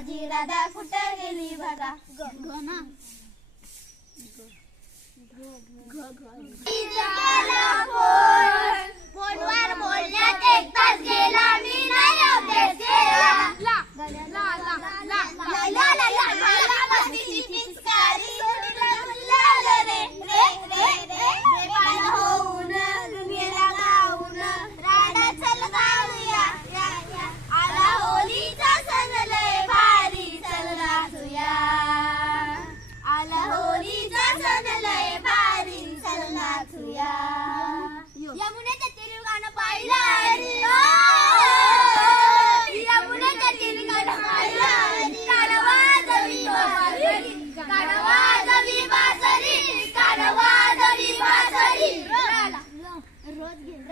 माझी राधा कुठं गेली बघा फोनवर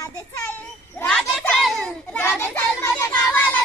राधे चल राधे चल राधे चल माझ्या गावाला